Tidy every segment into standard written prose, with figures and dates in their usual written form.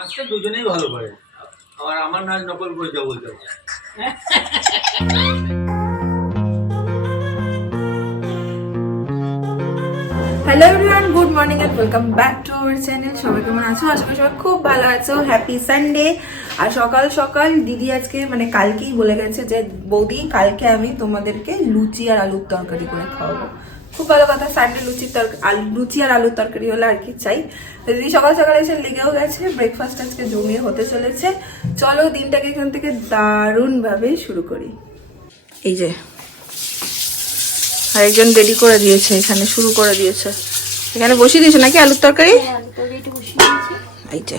নাচটা দুজনেই ভালো করে, আবার আমার নাচ নকল করে যাও বলতে পারে। Hello everyone, good morning and welcome back to our channel. সবাই কেমন আছো? আশা করি সবাই খুব ভালো আছো। Happy Sunday. আর সকাল সকাল দিদি আজকে কালকেই বলে গেছে যে বৌদি কালকে আমি তোমাদেরকে লুচি আর আলুর তরকারি করে খাওয়াবো। খুব ভালো কথা, সানডে লুচি আর আলুর তরকারি হলে আর কি চাই। দিদি সকাল সকাল এসে লেগেও গেছে, ব্রেকফাস্ট আজকে জমিয়ে হতে চলেছে। চলো দিনটাকে এখান থেকে দারুণ ভাবে শুরু করি। এই যে আরেকজন রেডি করে দিয়েছে, এখানে শুরু করে দিয়েছে। এখানে বসিয়ে দিয়েছে নাকি আলুর তরকারি? এই যে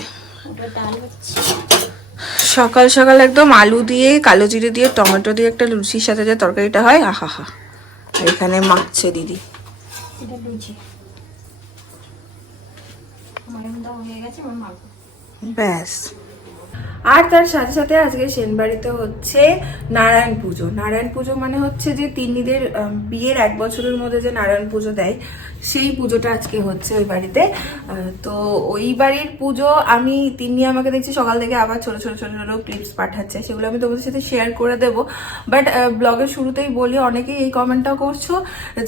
সকাল সকাল একদম আলু দিয়ে কালো জিরে দিয়ে টমেটো দিয়ে একটা লুচির সাথে যে তরকারিটা হয়, আহা হা। এখানে মাখছে দিদি। ব্যাস। আর তার সাথে সাথে আজকে সেনবাড়িতে হচ্ছে নারায়ণ পুজো। নারায়ণ পুজো মানে হচ্ছে যে তিন্নিদের বিয়ের 1 বছরের মধ্যে যে নারায়ণ পুজো দেয়, সেই পুজোটা আজকে হচ্ছে ওই বাড়িতে। তো ওই বাড়ির পুজো আমি তিন্নি আমাকে দেখছি সকাল থেকে আবার ছোট ছোট ছোট ছোট ক্লিপস পাঠাচ্ছে, সেগুলো আমি তোমাদের সাথে শেয়ার করে দেবো। বাট ব্লগের শুরুতেই বলি, অনেকেই এই কমেন্টটা করছো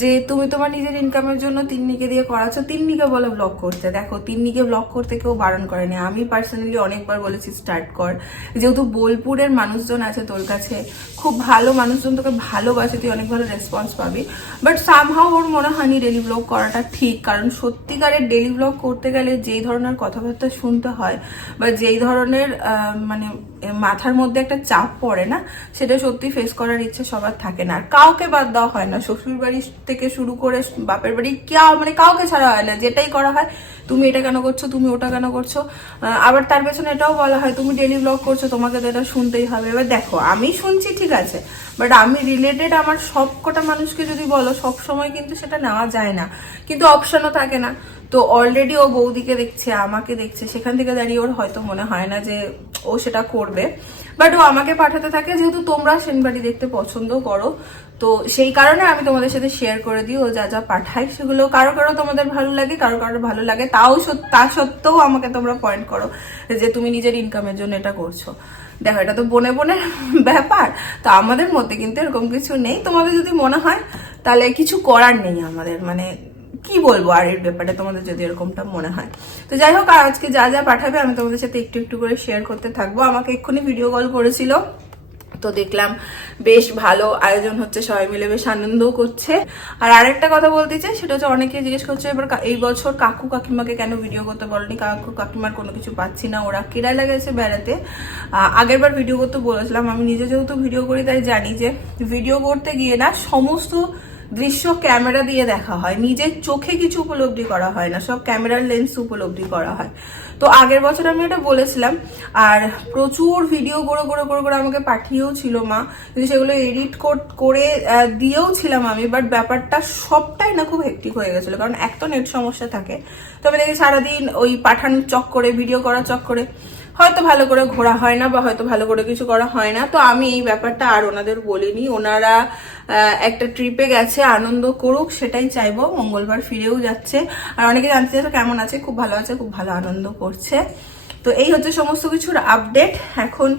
যে তুমি তোমার নিজের ইনকামের জন্য তিন্নিকে দিয়ে করাচ্ছ, তিন্নিকে বলো ব্লগ করতে। দেখো, তিন্নিকে ব্লগ করতে কেউ বারণ করেনি। আমি পার্সোনালি অনেকবার বলেছি স্টার্ট কর, যেহেতু বোলপুরের মানুষজন আছে তোর কাছে, খুব ভালো মানুষজন তোকে ভালোবাসে, তুই অনেক ভালো রেসপন্স পাবি। বাট সামহাও ওর মনে হয়নি ডেলি ব্লগ করাটা ঠিক, কারণ সত্যিকারের ডেলি ব্লগ করতে গেলে যেই ধরনের কথাবার্তা শুনতে হয় বা যেই ধরনের মাথার মধ্যে একটা চাপ পড়ে না, সেটা সত্যি ফেস করার ইচ্ছে সবার থাকে না। আর কাউকে বাদ দেওয়া হয় না, শ্বশুর বাড়ি থেকে শুরু করে বাপের বাড়ি কাউকে ছাড়া হয় না। যেটাই করা হয়, তুমি এটা কেন করছো, তুমি ওটা কেন করছো। আবার তার পেছনে এটাও বলা হয় তুমি ডেলি ব্লগ করছো, তোমাকে তো এটা শুনতেই হবে। এবার দেখো, আমি শুনছি ঠিক আছে, বাট আমি রিলেটেড আমার সব কটা মানুষকে যদি বলো, সব সময় কিন্তু সেটা নেওয়া যায় না, কিন্তু অপশনও থাকে না। তো অলরেডি ও বৌদিকে দেখছে, আমাকে দেখছে, সেখান থেকে দাঁড়িয়ে ওর হয়তো মনে হয় না যে ও সেটা করবে, বাট ও আমাকে পাঠাতে থাকে। যেহেতু তোমরা সেনবাড়ি দেখতে পছন্দ করো, তো সেই কারণে আমি তোমাদের সাথে শেয়ার করে দিই ও যা যা পাঠাই, সেগুলো কারো কারো তোমাদের ভালো লাগে, কারো কারো ভালো লাগে। তা সত্ত্বেও আমাকে তোমরা পয়েন্ট করো যে তুমি নিজের ইনকামের জন্য এটা করছো। দেখো, এটা তো বনে বনে ব্যাপার, তো আমাদের মধ্যে কিন্তু এরকম কিছু নেই। তোমাদের যদি মনে হয় তাহলে কিছু করার নেই আমাদের, কি বলবো আর এর ব্যাপারে, তোমাদের যদি এরকমটা মনে হয়। তো যাই হোক, আর আজকে যা যা পাঠাবে আমি তোমাদের সাথে একটু একটু করে শেয়ার করতে থাকবো। আমাকে এক্ষুনি ভিডিও কল করেছিল, তো দেখলাম বেশ ভালো আয়োজন হচ্ছে, সবাই মিলে বেশ আনন্দও করছে। আর আরেকটা কথা বলতে চাই, সেটা হচ্ছে অনেকে জিজ্ঞেস করছে এবার এই বছর কাকু কাকিমাকে কেন ভিডিও করতে বলেনি। কাকু কাকিমার কোনো কিছু পাচ্ছি না, ওরা কেরালা গেছে বেড়াতে। আগের বার ভিডিও করতে বলেছিলাম, আমি নিজে যেহেতু ভিডিও করি তাই জানি যে ভিডিও করতে গিয়ে না সমস্ত দৃশ্য ক্যামেরা দিয়ে দেখা হয়, নিজের চোখে কিছু উপলব্ধি করা হয় না, সব ক্যামেরার লেন্স উপলব্ধি করা হয়। তো আগের বছর আমি এটা বলেছিলাম, আর প্রচুর ভিডিও করে আমাকে পাঠিয়েও ছিল মা, কিন্তু সেগুলো এডিট করে দিয়েও ছিলাম আমি। বাট ব্যাপারটা সবটাই না খুব হেক্টিক হয়ে গেছিলো, কারণ এক তো নেট সমস্যা থাকে। তো আমি দেখি সারাদিন ওই পাঠানোর চক্করে, ভিডিও করার চক্করে হয়তো ভালো করে ঘোরা হয় না, বা হয়তো ভালো করে কিছু করা হয় না। তো আমি এই ব্যাপারটা আর ওনাদের বলিনি। ওনারা একটা ট্রিপে গেছে, আনন্দ করুক, সেটাই চাইবো। মঙ্গলবার ফিরেও যাচ্ছে। আর অনেকে জানতে চাইছে কেমন আছে, খুব ভালো আছে, খুব ভালো আনন্দ করছে। তো এই হচ্ছে সমস্ত কিছুর আপডেট। এখন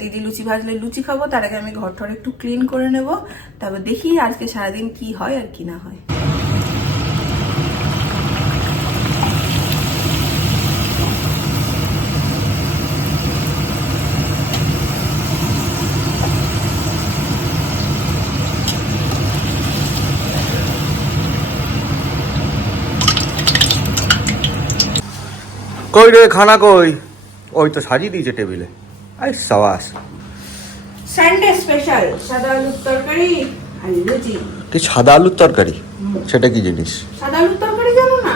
দিদি লুচি ভাজলে লুচি খাবো, তার আগে আমি ঘর টর একটু ক্লিন করে নেব, তারপর দেখি আজকে সারাদিন কি হয় আর কি না হয়। কই রে, খানা কই? ওই তো সাজিয়ে দিয়েছে টেবিলে। আই সাবাস। সানডে স্পেশাল সাদা আলুর তরকারি আর লুচি। কি সাদা আলুর তরকারি? সেটা কি জিনিস? সাদা আলুর তরকারি জানো না?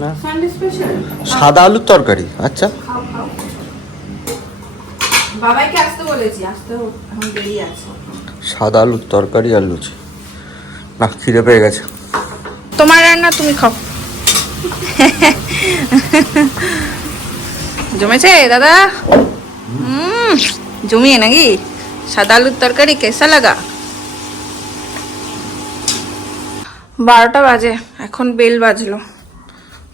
না। সানডে স্পেশাল সাদা আলুর তরকারি, আচ্ছা। খাও খাও। বাবাইকে আসতে বলেছি, আসতেও এখন দেরি আছে। সাদা আলুর তরকারি আর লুচি, না খিদে পেয়ে গেছে। তোমার রান্না, তুমি খাও। জমেছে দাদা? জমিয়ে নাকি? সাদা আলুর তরকারি কেসা লাগা? 12টা বাজে, এখন বেল বাজলো,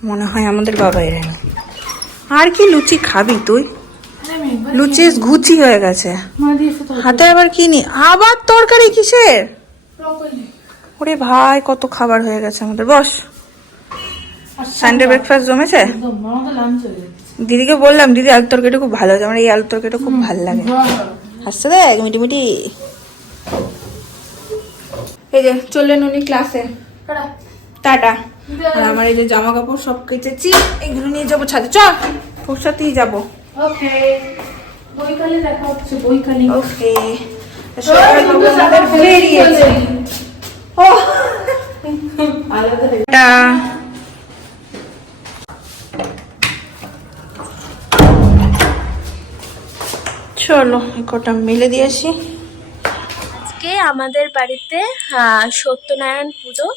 মনে হয় আমাদের বাবা এলেন। আর কি লুচি খাবি তুই? লুচি ঘুচি হয়ে গেছে হাতে। আবার কি নি? আবার তরকারি কিসের? ওরে ভাই, কত খাবার হয়ে গেছে আমাদের। বস, সানডে ব্রেকফাস্ট জমেছে। দিদিকে বললাম, দিদি আলুর তরকারিটা খুব ভালো হয়েছে, আমার এই আলুর তরকারিটা খুব ভালো লাগে। আসছে দেখ মিটি মিটি। এই যে চললেন উনি ক্লাসে, টাটা। আর আমার এই যে জামা কাপড় সব কেচেছি, এগুলো নিয়ে যাবো ছাদে। চল, ওর সাথেই যাবো। ওকে, বইকালে দেখা হচ্ছে। বইকালে ওকে। সকাল বেরিয়েছে। ও টাটা। চলো কটা মেলে দিয়ে আসি। আজকে আমাদের বাড়িতে সত্যনারায়ণ পুজো,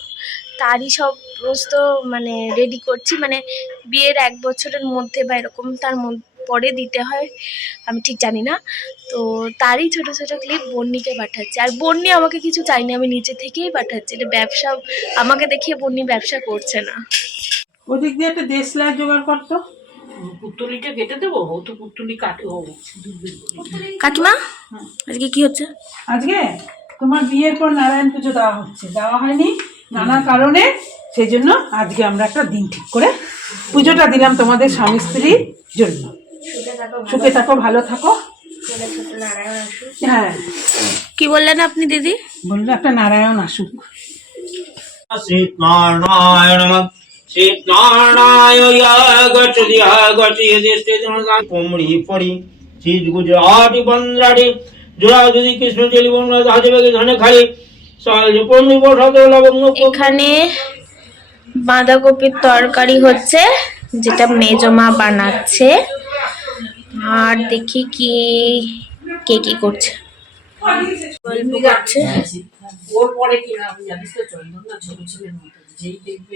তারই সমস্ত মানে রেডি করছি। মানে বিয়ের 1 বছরের মধ্যে বা এরকম তার পরে দিতে হয়, আমি ঠিক জানি না। তো তারই ছোট ছোট ক্লিপ বন্নিকে পাঠাচ্ছি। আর বন্নি আমাকে কিছু চাইনি, আমি নিচে থেকেই পাঠাচ্ছি। এটা ব্যবসা, আমাকে দেখিয়ে বন্নি ব্যবসা করছে না। ওদিক দিয়ে একটা দেশলাই জোগাড় করতো। পুতুলিটা কেটে দেবো, ও তো পুতুলি কাটে। ও কাকিমা, আজকে কি হচ্ছে? আজকে তোমার বিয়ের পর নারায়ণ পুজো দেওয়া হচ্ছে, দেওয়া হয়নি নানা কারণে। সেই জন্য আজকে আমরা একটা দিন ঠিক করে পুজোটা দিলাম তোমাদের স্বামী স্ত্রীর জন্য। সুখে থাকো, ভালো থাকো। হ্যাঁ, কি বললেন আপনি দিদি? বললো একটা নারায়ণ আসুক। শ্রীনারায়ণ কোমড়ি পড়ি শীত গুজরাটি বন্দ্রাটি জোড়া যদি কৃষ্ণ টেলিফোন ধানে খালি এখানে বাঁধাকপির তরকারি হচ্ছে, যেটা মেজমা বানাচ্ছে। আর দেখি কি কে কি করছে। গল্প করছে। ওর পরে কি না জানিস তো, চন্দন না ছোট ছেলের মতো, যেই দেখবে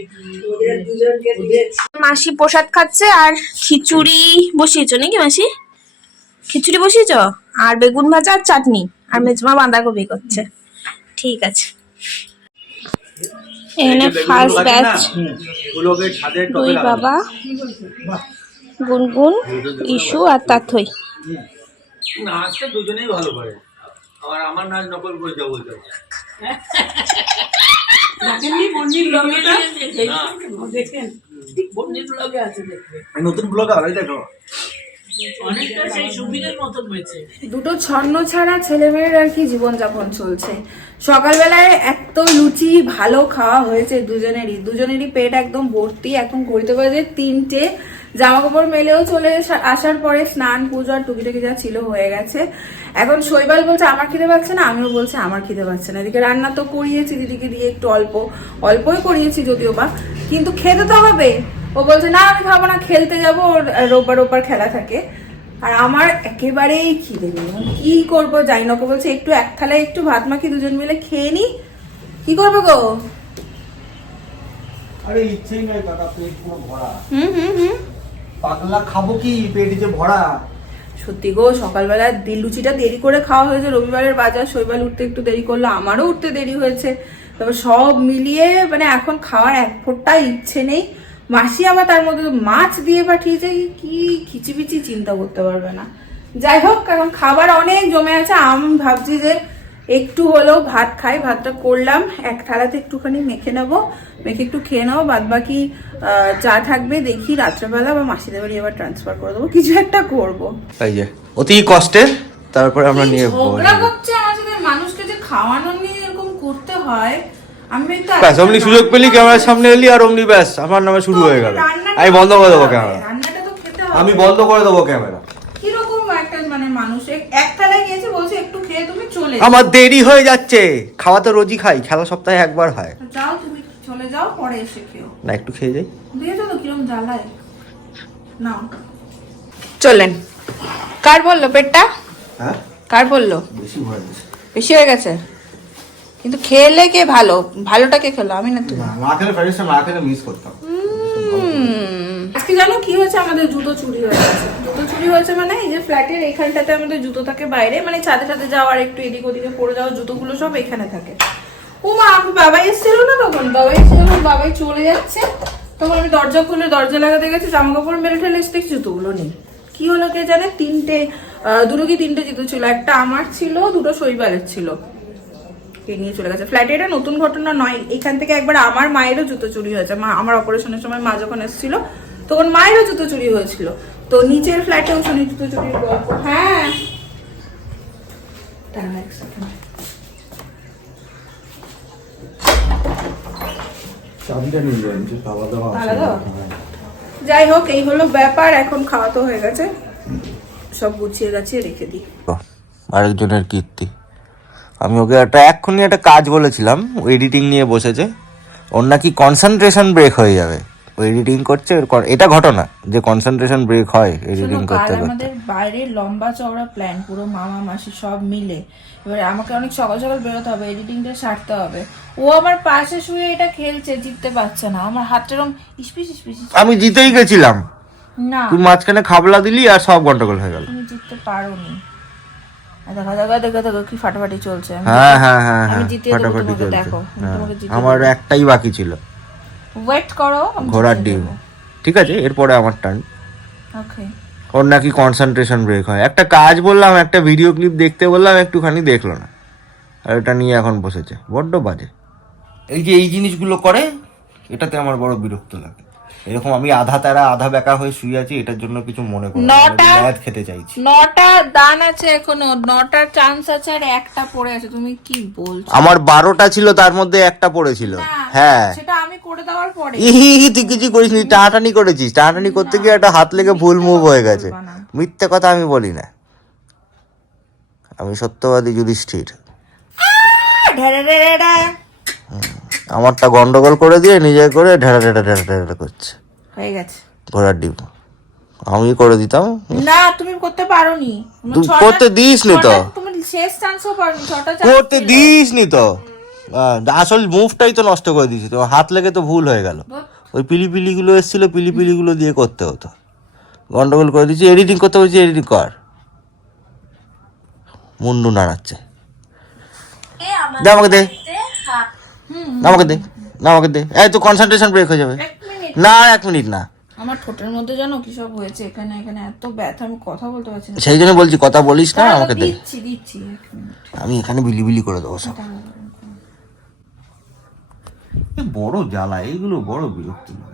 মাসি প্রসাদ খাচ্ছে আর খিচুড়ি বসিয়েছো নাকি মাসি? খিচুড়ি বসিয়েছো আর বেগুন ভাজা আর চাটনি, আর মেজমা বাঁধাকপি করছে। ঠিক আছে। এখানে ফার্স্ট ব্যাচ দুই বাবা, গুনগুন, ইস্যু আর তাথই। নাচটা দুজনেই ভালো করে, আবার আমার নাচ নকল করে যাবো বলতে দেখেন বন্যের ব্লগে আছে, দেখবে নতুন ব্লগ আলাই দেখো। অনেকটা সেই সুবিধের মতন হয়েছে। দুটো ছন্ন ছাড়া ছেলেমেয়ের আর কি জীবনযাপন চলছে। সকালবেলায় এত লুচি ভালো খাওয়া হয়েছে দুজনেরই পেট একদম ভর্তি। এখন ঘড়িতে বাজে 3টে। জামা কাপড় মেলেও চলে আসার পরে স্নান পুজো আর টুকিটাকি যা ছিল হয়ে গেছে। এখন শৈবাল বলছে আমার খিদে পাচ্ছে না, আমিও বলছি আমার খিদে পাচ্ছে না। এদিকে রান্না তো করিয়েছি দিদিকে দিয়ে, একটু অল্পই করিয়েছি যদিও বা, কিন্তু খেতে তো হবে। ও বলছে না আমি খাবো না, খেলতে যাবো, ওর রোববার খেলা থাকে। আর আমার একেবারেই খিদে নেই, কি করবো জানি না। ওকে বলছে একটু এক থালায় একটু ভাত মাখি দুজন মিলে খেয়ে নি, কি করবো গো? আরে ইচ্ছেই নাই কাকা, পেট পুরো ভরা। হুম পাতলা খাবো কি, পেট যে ভরা। সত্যি গো, সকালবেলা লুচিটা দেরি করে খাওয়া হয়েছে, রবিবারের বাজার। শৈবাল উঠতে একটু দেরি করলো, আমারও উঠতে দেরি হয়েছে। তবে সব মিলিয়ে মানে এখন খাওয়ার এক ফোঁটা ইচ্ছে নেই। মাসি আবার তার মধ্যে মাছ দিয়ে পাঠিয়েছে, কি খিচিবিচি চিন্তা করতে পারবে না। যাই হোক, এখন খাবার অনেক জমে আছে। আমি ভাবছি যে একটু হলেও ভাত খাই। ভাতটা করলাম, এক থালাতে একটুখানি মেখে একটু খেয়ে নেবো। বাদ বাকি চা থাকবে, দেখি রাত্রেবেলা বা মাসিদের বাড়ি এবার ট্রান্সফার করে দেবো, কিছু একটা করবো। এই যে অতি কষ্টের, তারপরে আমরা নিয়ে ঝগড়া করছে আমার সাথে। মানুষকে যে খাওয়ানো নিয়ে এরকম করতে হয়, আমি তো ব্যাস অমনি সুযোগ পেলি ক্যামেরার সামনে এলি আর অমনি ব্যাস আমার নামে শুরু হয়ে গেল। আমি বন্ধ করে দেবো ক্যামেরা, রান্নাটা তো খেতে হবে। আমি বন্ধ করে দেবো ক্যামেরা। কিরকম একটা মানে মানুষ এক থালায় নিয়েছে, বলছে একটু খেয়ে তুমি চলে আমার দেরি হয়ে যাচ্ছে, খাওয়া তো রোজই খাই, খেলা সপ্তাহে একবার হয়। যাও, তুমি চলে যাও, পরে এসে খেও। না একটু খেয়ে যাই। দিয়েছো তো কিরম জ্বালায় নাও। চলেন। কার বললো পেটটা? হ্যাঁ কার বললো বেশি ভয় গেছে, বেশি হয়ে গেছে? কিন্তু খেলে কে ভালোটা কে খেলো? আমি না তুমি? না খেলে ফ্রেন্ডস না খেলে মিস করতাম। আজকে জানো কি হয়েছে? আমাদের জুতো চুরি হয়ে গেছে। জুতো চুরি হয়েছে মানে এই যে ফ্ল্যাটের এইখানটাতে আমাদের জুতো থাকে বাইরে, মানে ছাদে ছাদে যাওয়ার একটু এদিক ওদিকে পড়ে যাওয়ার জুতোগুলো সব এখানে থাকে। ও মা, বাবাই এসেছিল না তখন, বাবাই চলে যাচ্ছে। তখন আমি দরজা খুলে দরজা লাগাতে গেছি, জামা কাপড় মেলে ঠেলে এসে দেখছি জুতোগুলো নেই। কি হলো কে জানে, দুটো কি তিনটে জুতো ছিল, একটা আমার ছিল, দুটো শৈবালের ছিল, কে নিয়ে চলে গেছে। ফ্ল্যাটে এটা নতুন ঘটনা নয়, এখান থেকে একবার আমার মায়েরও জুতো চুরি হয়েছে। আমার অপারেশনের সময় মা যখন এসেছিল তখন মায়েরও জুতো চুরি হয়েছিল। তো নিচের ফ্ল্যাটেও শুনি জুতো চুরির গল্প। হ্যাঁ দাঁড়াও এক সেকেন্ড। যাই হোক, এই হলো ব্যাপার। এখন খাওয়া তো হয়ে গেছে, সব গুছিয়ে গাছিয়ে রেখে দিই। আরেকজনের কীর্তি। আমি ওকে এক্ষুনি একটা কাজ বলেছিলাম, ও এডিটিং নিয়ে বসেছে। ওর নাকি কনসেন্ট্রেশন ব্রেক হয়ে যাবে, ও এডিটিং করছে। এটা ঘটনা যে কনসেন্ট্রেশন ব্রেক হয় এডিটিং করতে করতে। আমাদের বাইরে লম্বা চওড়া প্ল্যান, পুরো মামা মাসি সব মিলে। এবারে আমাকে অনেক সকাল সকাল বেরোতে হবে, এডিটিংটা সারতে হবে। ও আমার পাশে শুয়ে এটা খেলছে, জিততে পারছে না। আমার হাতটা এরকম ইসপিস ইসপিস। আমি জিতেই গেছিলাম, না তুই মাঝখানে খাবলা দিলি আর সব গন্ডগোল হয়ে গেল। তুমি জিততে পারোনি। দেখো দেখো দেখো দেখো কি ফাটাফাটি চলছে। হ্যাঁ হ্যাঁ হ্যাঁ আমি হ্যাঁ, জিতিয়ে দেবো ফাটাফাটি তোমাকে, চলছে। দেখো আমি হ্যাঁ, তোমাকে জিতিয়ে আমার একটাই বাকি ছিল, ওয়েট করো, আমি ঘোড়ার জিতিয়ে ডিম। দেবো। ঠিক আছে, এরপরে আমার টার্ন। ওকে, ওর নাকি কনসেন্ট্রেশন ব্রেক হয়। একটা কাজ বললাম, একটা ভিডিও ক্লিপ দেখতে বললাম, একটুখানি দেখলো না, আর এটা নিয়ে এখন বসেছে। বড্ড বাজে এই যে এই জিনিসগুলো করে, এটাতে আমার বড় বিরক্ত লাগে। এরকম আমি আধা তারা আধা বেকা হয়ে শুয়ে আছি, এটার জন্য কিছু মনে করো না, আমি ম্যাথ খেতে চাইছি। 9টা দান আছে এখনো, 9টার চান্স আছে, আর একটা পড়ে আছে। তুমি কি বলছো? আমার 12টা ছিল, তার মধ্যে একটা পড়েছিল। হ্যাঁ, সেটা আমি করে দেওয়ার পরে। তুই কিছু করিস নি, টানাটানি করেছিস। টানাটানি করতে গিয়ে একটা হাত লেগে ভুল মুভ হয়ে গেছে। মিথ্যে কথা আমি বলি না, আমি সত্যবাদী যুধিষ্ঠির। আমারটা গন্ডগোল করে দিয়ে নিজে করে ঢেড়া ঢেড়া ঢেড়া ঢেড়া করছে। হয়ে গেছে ঘোড়ার ডিম আমি করে দিতাম। না তুমি করতে পারোনি, তুই করতে দিস নি তো, তুমি শেষ চান্সও পারোনি। 6টা করতে দিস নি তো, আসল মুভটাই তো নষ্ট করে দিয়েছি। তো হাত লেগে তো ভুল হয়ে গেল। ওই পিলিপিলিগুলো এসেছিল, পিলিপিলিগুলো দিয়ে করতে হতো, গন্ডগোল করে দিয়েছি। এডিটিং করতে বলছি, এডিটিং কর। মুন্ডু নাড়াচ্ছে। দে আমাকে, দে আমাকে, দে আমাকে, দে। এই তো কনসেন্ট্রেশন ব্রেক হয়ে যাবে। না 1 মিনিট না, আমার ঠোঁটের মধ্যে জানো কি সব হয়েছে, এখানে এখানে এত ব্যথা, আমি কথা বলতে পারছি না। সেই জন্য বলছি কথা বলিস না, আমাকে দে। দিচ্ছি দিচ্ছি 1 মিনিট। আমি এখানে বিলিবিলি করে দেবো সব। বড় জ্বালা, এইগুলো বড় বিরক্তি লাগে।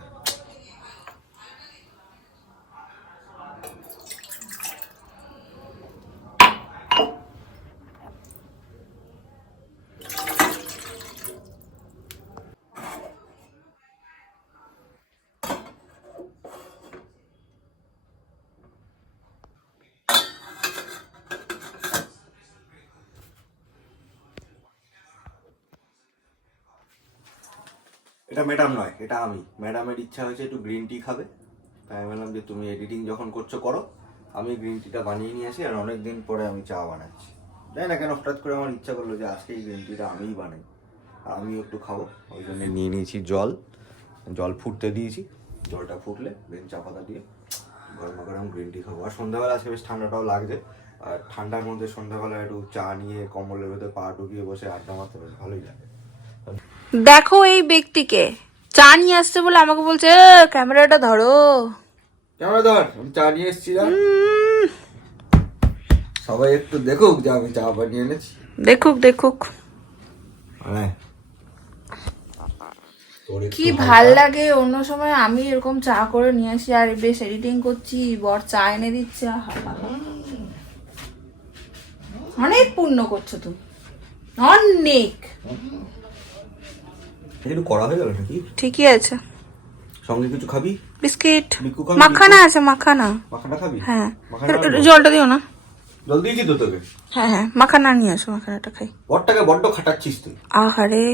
এটা ম্যাডাম নয়, এটা আমি। ম্যাডামের ইচ্ছা হয়েছে একটু গ্রিন টি খাবে, তাই আমি বললাম যে তুমি এডিটিং যখন করছো করো, আমি গ্রিন টিটা বানিয়ে নিয়ে আসি। আর অনেকদিন পরে আমি চা বানাচ্ছি, জানি না কেন হঠাৎ করে আমার ইচ্ছা করলো যে আজকে এই গ্রিন টিটা আমিই বানাই, আর আমিও একটু খাবো। ওই জন্য নিয়ে নিয়েছি জল ফুটতে দিয়েছি। জলটা ফুটলে দেন চা পাতা দিয়ে গরম গরম গ্রিন টি খাবো। আর সন্ধ্যাবেলা আজকে বেশ ঠান্ডাটাও লাগছে, আর ঠান্ডার মধ্যে সন্ধ্যাবেলা একটু চা নিয়ে কম্বলের ভেতরে পা ঢুকিয়ে বসে আড্ডা মারতে বেশ ভালোই লাগে। দেখো এই ব্যক্তিকে, চা নিয়ে আসছে বলে আমাকে বলছে ক্যামেরাটা ধরো। ক্যামেরা ধর, আমি চা নিয়ে এসেছিলাম, সবাই একটু দেখুক যে আমি চা বানিয়ে এনেছি। দেখুক দেখুক কি ভাল লাগে। অন্য সময় আমি এরকম চা করে নিয়ে আসি আর বেশ এডিটিং করছি, বর চা এনে দিচ্ছে। অনেক পুণ্য করছো তুমি, অনেক। একটু করা হয়ে গেল নাকি? ঠিকই আছে। সঙ্গে কিছু খাবি? বিস্কিট, বিক্কু খাবি? মাখানা আছে, মাখানা। মাখানা খাবি? হ্যাঁ, মাখানা জলটা দিও না। জল দিয়েছি তো তোকে। হ্যাঁ হ্যাঁ, মাখানা নিয়ে আসো, মাখানাটা খাই। বরটাকে বড্ড খাটাচ্ছিস তুই। আহারে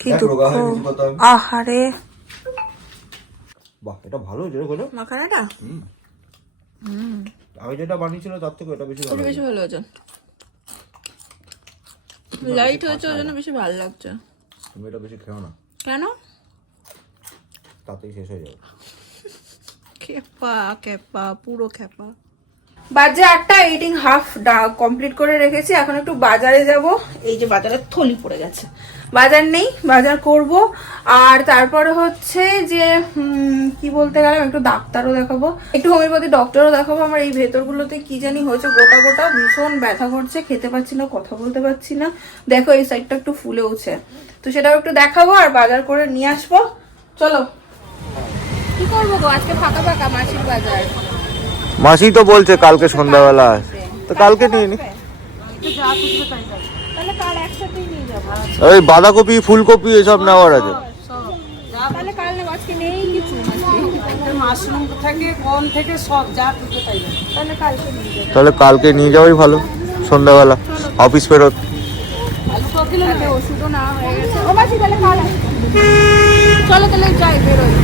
কি দেখ, দুঃখ, রোগা হয়ে গেছি কত আমি। আহারে। বাহ, এটা ভালো হয়েছে রে। মাখানাটা আমি যেটা বানিয়েছিলাম তার থেকে এটা বেশি ভালো। বেশি ভালো হয়েছে, লাইট হয়েছে, ওই জন্য বেশি ভালো লাগছে। তুমি এটা বেশি খেও না। কেন? তাতেই শেষ হয়ে যাবে। খেপা খেপা, পুরো খেপা। বাজে 8টা, এডিটিং হাফ কমপ্লিট করে রেখেছি। এখন একটু বাজারে যাব। এই যে বাজারে থলি পড়ে গেছে, বাজার নেই, বাজার করব। আর তারপরে হচ্ছে যে কি বলতে গেলাম, একটু ডাক্তারও দেখাবো, একটু হোমিওপ্যাথি ডক্টরও দেখাবো। আমার এই ভেতরগুলোতে কি জানি হয়েছে, গোটা গোটা ভীষণ ব্যথা করছে, খেতে পাচ্ছি না, কথা বলতে পারছি না। দেখো এই সাইডটা একটু ফুলে উঠছে, তো সেটাও একটু দেখাবো আর বাজার করে নিয়ে আসবো। চলো, কি করবো গো, আজকে ফাঁকা ফাঁকা মাসির বাজার। মাসি তো বলছে কালকে সন্ধ্যাবেলা, তো কালকে নিয়ে নি। তাহলে কাল একসাথেই নিয়ে যাবো। ওই বাঁধাকপি, ফুলকপি এসব নেওয়ার আছে। তাহলে কাল নেবো, আজকে নেই কিছু। মাশরুম থেকে কোন থেকে সব যা খুঁজে পাইবে। তাহলে কালকে নিয়ে যাবো। তাহলে কালকে নিয়ে যাওয়াই ভালো, সন্ধ্যাবেলা অফিস ফেরত। তাহলে ওষুধও না হয়ে গেছে। ও মাসি তাহলে কাল চলো, তাহলে যাই, বেরোই।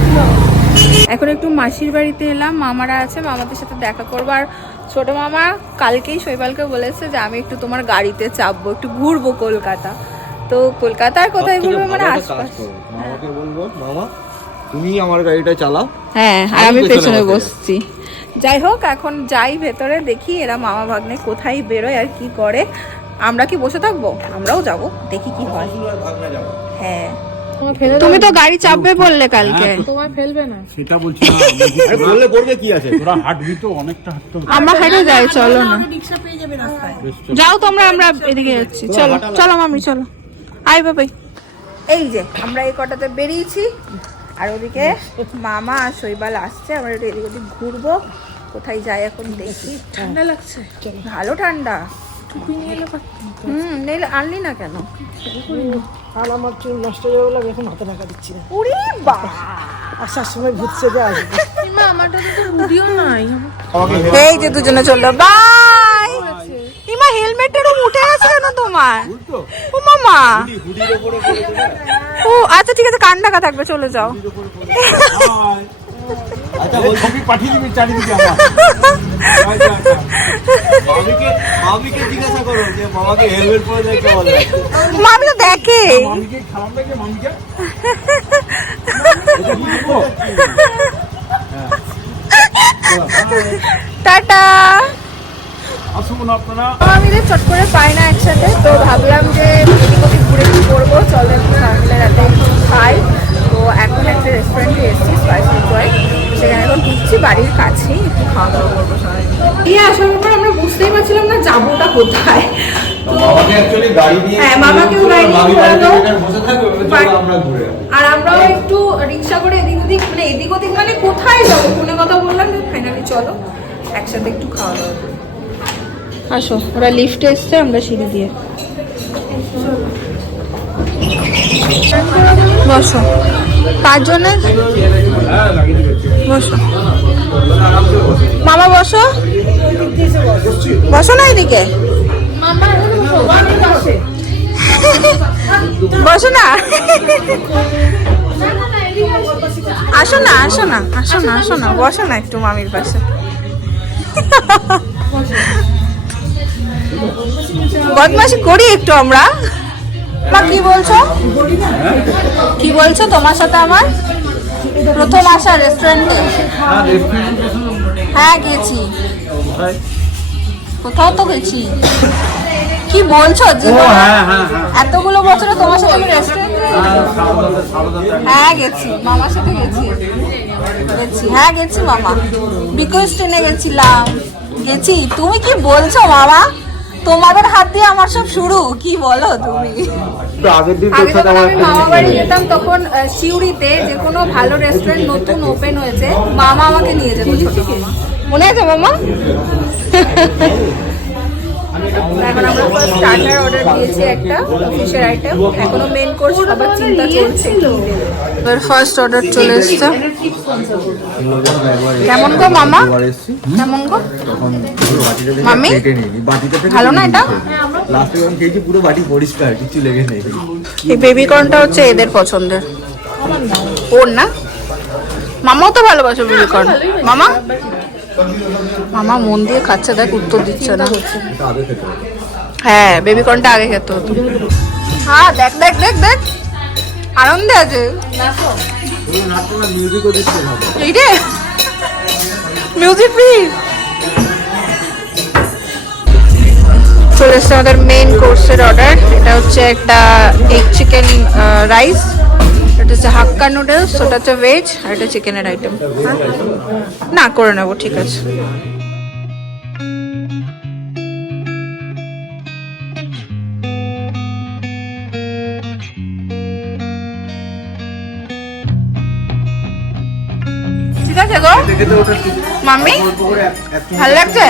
এখন একটু মাসির বাড়িতে এলাম, মামারা আছে, মামাদের সাথে দেখা করবো। আর ছোট মামা কালকেই শৈবালকে বলেছে যে আমি একটু তোমার গাড়িতে চাপবো, একটু ঘুরবো কলকাতা। তো কলকাতার কোথায় ঘুরবো, মানে আশপাশ। মামাকে বলবো, মামা তুমি আমার গাড়িটা চালাও, হ্যাঁ, আর আমি পেছনে বসছি। যাই হোক, এখন যাই ভেতরে, দেখি এরা মামা ভাগ্নে কোথায় বেরোয় আর কি করে। আমরা কি বসে থাকবো? আমরাও যাব, দেখি কি হয়। হ্যাঁ, তুমি তো গাড়ি চাপবে বললে কালকে, তোমার ফেলবে না সেটা বলছি না। আরে বললে পড়বে কি আছে? তোরা হাঁটবি তো, অনেকটা হাঁটতে হবে। আমরা হেঁটে যাই, চলো না, রিকশা পেয়ে যাবে রাস্তায়। যাও তোমরা, আমরা এদিকে যাচ্ছি। চলো চলো মামি, চলো। আই বাবাই, এই যে আমরা এই কটাতে বেরিয়েছি, আর ওদিকে মামা আর শৈবাল আসছে। আমরা একটু এদিক ওদিক ঘুরবো, কোথায় যাই এখন দেখি। ঠান্ডা লাগছে, ভালো ঠান্ডা। নেই আনলি না কেন? আর আমার চুল নষ্ট হয়ে গেল, এখন হাতে টাকা দিচ্ছি না। উড়ি বাবা, আসার সময় ভুতছে যে আসবে। এই যে দুজনে চললো, বাই। ইমা হেলমেটের উঠে গেছে কেন তোমার? ও মামা, ও আচ্ছা ঠিক আছে, কান ঢাকা থাকবে, চলে যাও। আচ্ছা ছবি পাঠিয়ে দিবি চারিদিকে আমার। মামিকে জিজ্ঞাসা করো যে মামাকে হেলমেট পরে দেখতে বলে। মামি তো দেখে। মামিকে খারাপ লাগে, মামিকে টাটা। আসুন আপনারা। মামিদের চট করে পাই না একসাথে, তো ভাবলাম যে এদিক ওদিক ঘুরে কি করবো, চলো একটু সকালে রাতে খাই। তো এখন একটা রেস্টুরেন্টে এসেছি, স্পাইসি জয়, সেখানে এখন ঢুকছি, বাড়ির কাছেই একটু খাওয়া দাওয়া করবো সবাই। এই আসার পর আমরা বুঝতেই পারছিলাম না যাবোটা কোথায়। মামাকে অ্যাকচুয়ালি গাড়ি দিয়ে, হ্যাঁ, মামাকেও গাড়ি নিয়ে মামি ঘোরালো। বাড়িতে এখানে বসে থাকবে, চলো আমরা ঘুরে আসি। আর আমরাও একটু রিক্সা করে এদিক ওদিক, মানে এদিক ওদিক মানে কোথায় যাবো, ফোনে কথা বললাম যে ফাইনালি চলো একসাথে একটু খাওয়া দাওয়া করি। আসো, ওরা লিফটে এসছে, আমরা সিঁড়ি দিয়ে। বসো, কার জন্য বসো, মামা বসো, বসো না এদিকে, বসো না, আসো না, আসো না, আসো না, আসো না, বসো না একটু মামির পাশে। বদমাশি করি একটু আমরা। মা কি বলছো, কি বলছো? তোমার সাথে আমার প্রথম আসা রেস্টুরেন্টে। হ্যাঁ গেছি, কোথাও তো গেছি। কি বলছো জীবন, এতগুলো বছরে তোমার সাথে আমি রেস্টুরেন্টে? হ্যাঁ গেছি, মামার সাথে গেছি, হ্যাঁ গেছি মামা, বিকজ ট্রেনে গেছিলাম, গেছি। তুমি কি বলছো মামা, তোমাদের হাত দিয়ে আমার সব শুরু, কি বলো তুমি? আগের দিন আগে যখন আমি মামা বাড়ি যেতাম, তখন সিউড়িতে যে কোনো ভালো রেস্টুরেন্ট নতুন ওপেন হয়েছে, মামা আমাকে নিয়ে যেত। মনে আছে মামা? এখন আমরা ফার্স্ট স্টার্টার অর্ডার দিয়েছি, একটা ফিশের আইটেম, এখনো মেন কোর্স সবার চিন্তা চলছে। এবার ফার্স্ট অর্ডার চলে এসেছে। কেমন গো মামা, কেমন গো মামি? ভালো না এটা? লাস্টে যখন খেয়েছি পুরো বাটি পরিষ্কার, কিছু লেগে নেই। এই বেবি কর্নটা হচ্ছে এদের পছন্দের, ওর না? মামাও তো ভালোবাসো বেবি কর্ন। মামা, মামা মন দিয়ে খাচ্ছে, দেখ উত্তর দিচ্ছে না। হ্যাঁ, বেবি কর্নটা আগে খেত। হ্যাঁ দেখ দেখ দেখ দেখ, আনন্দে আছে। এই রে মিউজিক ফ্রি। চলে এসছে আমাদের মেইন কোর্সের অর্ডার। এটা হচ্ছে একটা এগ চিকেন রাইস, এটা হচ্ছে হাক্কা নুডলস, ওটা হচ্ছে ভেজ, আর এটা চিকেনের আইটেম। না করে নেবো, ঠিক আছে। ঠিক আছে গো মাম্মি, ভালো লাগছে?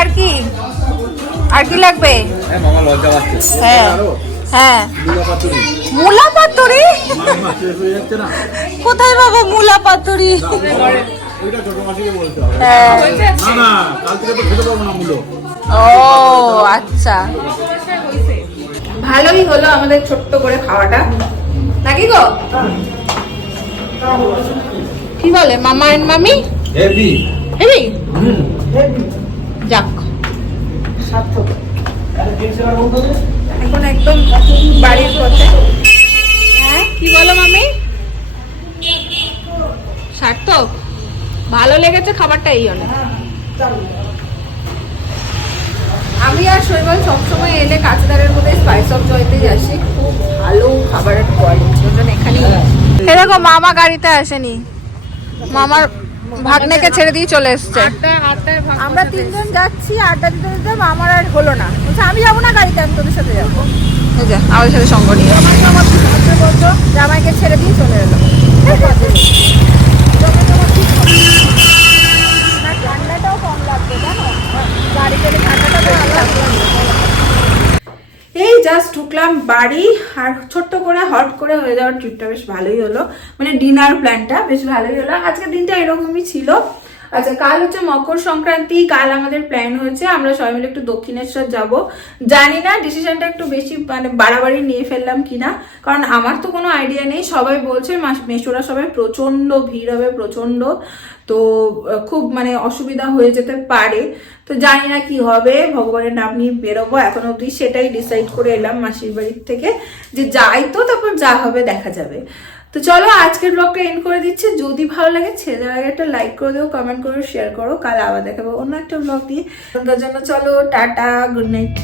আর কি আর কি লাগবে? মামা লজ্জা পাচ্ছে। হ্যাঁ হ্যাঁ, মূলা পাতুরি কোথায় বাবা? মূলা পাতুরি ও আচ্ছা, ভালোই হলো আমাদের ছোট্ট করে খাওয়াটা, নাকি গো? কি বলে মামা এন্ড মামি? হেভি হেভি, যাক এখন একদম বাড়ির পথে। হ্যাঁ কি বলো মামি? সার্থক, ভালো লেগেছে খাবারটা, এই অনেক। আমি আর শৈবাল সবসময় এলে কাছাদারের মধ্যে স্পাইস অফ জয়তেই আসি, খুব ভালো খাবারের কোয়ালিটি, ওজন এখানেই। এরকম মামা গাড়িতে আসেনি, মামার ভাগ্নেকে ছেড়ে দিয়ে চলে এসছে। আমরা তিনজন যাচ্ছি আড্ডা দিতে দিতে, আমার আর হলো না, বলছে আমি যাবো না গাড়িতে, আমি তোদের সাথে যাবো। এই যে আমাদের সাথে সঙ্গ নিয়ে বলতো জামাইকে ছেড়ে দিয়ে চলে এলো। ঠান্ডাটাও কম লাগবে জানো, গাড়ি চলে ঠান্ডাটা ভালো লাগবে। এই জাস্ট ঢুকলাম বাড়ি, আর ছোট্ট করে হট করে হয়ে যাওয়ার ট্রিপটা বেশ ভালোই হলো, মানে ডিনার প্ল্যানটা বেশ ভালোই হলো। আজকের দিনটা এরকমই ছিল। আচ্ছা, কাল হচ্ছে মকর সংক্রান্তি, কাল আমাদের প্ল্যান হয়েছে আমরা সবাই মিলে একটু দক্ষিণেশ্বর যাব। জানি না ডিসিশনটা একটু বেশি মানে বাড়াবাড়ি নিয়ে ফেললাম কিনা, কারণ আমার তো কোনো আইডিয়া নেই। সবাই বলছে মেশোরা সবাই প্রচন্ড ভিড় হবে, প্রচন্ড, তো খুব মানে অসুবিধা হয়ে যেতে পারে। তো জানি না কি হবে, ভগবানের নাম নিয়ে বেরোবো। এখন অবধি সেটাই ডিসাইড করে এলাম মাসির বাড়ির থেকে, যে যাই তো, তারপর যা হবে দেখা যাবে। তো চলো আজকের ব্লগটা এন্ড করে দিচ্ছি। যদি ভালো লাগে ছেড়ে দেওয়ার আগে একটা লাইক করে দিও, কমেন্ট করে শেয়ার করো। কাল আবার দেখাবো অন্য একটা ব্লগ দিয়ে। তোমরা জন্য চলো টাটা, গুড নাইট।